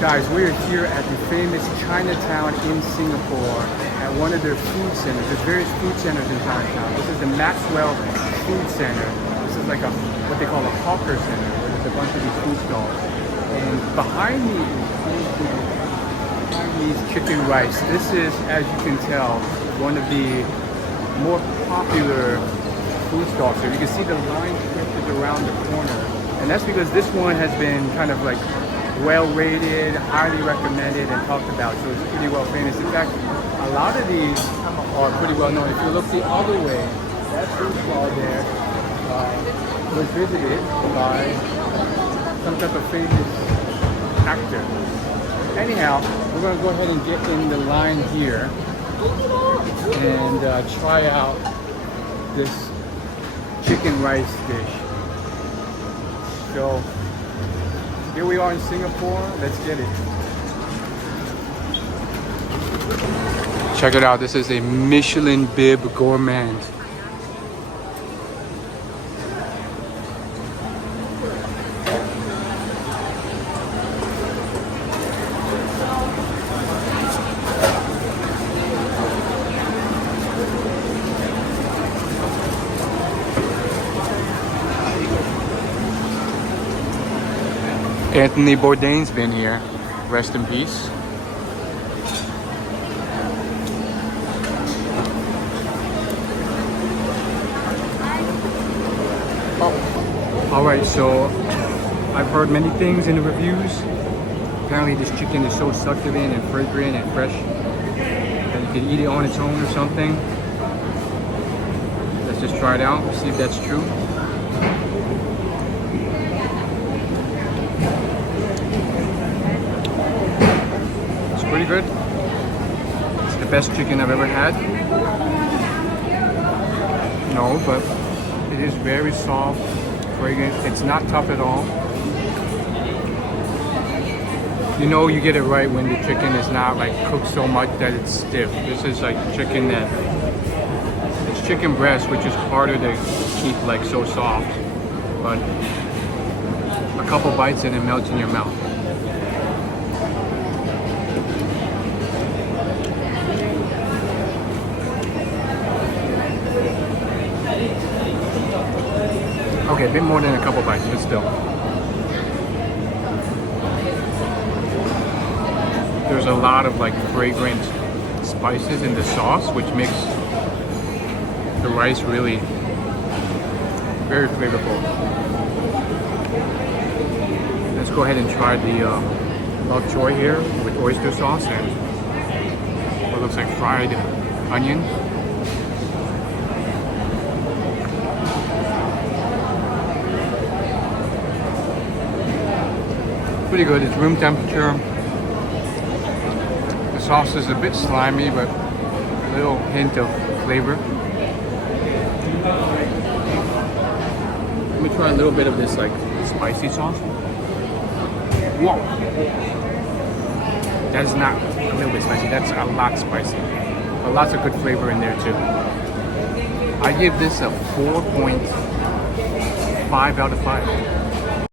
Guys, we're here at the famous Chinatown in Singapore at one of their food centers. There's various food centers in Chinatown. This is the Maxwell Food Center. This is like what they call a hawker center, where there's a bunch of these food stalls. And behind me is chicken rice. This is, as you can tell, one of the more popular food stalls. So you can see the line stretches around the corner. And that's because this one has been kind of like well rated, highly recommended, and talked about. So it's pretty well famous. In fact, a lot of these are pretty well known. If you look the other way, that food stall there was visited by some type of famous actor. Anyhow, we're going to go ahead and get in the line here and try out this chicken rice dish. So here we are in Singapore. Let's get it. Check it out. This is a Michelin bib gourmand. Anthony Bourdain's been here. Rest in peace. Oh. Alright, so I've heard many things in the reviews. Apparently this chicken is so succulent and fragrant and fresh that you can eat it on its own or something. Let's just try it out, see if that's true. Pretty good. It's the best chicken I've ever had. No, but it is very soft, fragrant. It's not tough at all. You know you get it right when the chicken is not like cooked so much that it's stiff. This is like chicken that it's chicken breast, which is harder to keep like so soft. But a couple bites and it melts in your mouth. Okay, a bit more than a couple bites, but still. There's a lot of like fragrant spices in the sauce, which makes the rice really very flavorful. Let's go ahead and try the bok choy here with oyster sauce and what looks like fried onion. Pretty good. It's room temperature. The sauce is a bit slimy, but a little hint of flavor. Let me try a little bit of this like spicy sauce. Whoa! That is not a little bit spicy. That's a lot spicy. But lots of good flavor in there too. I give this a 4.5 out of 5.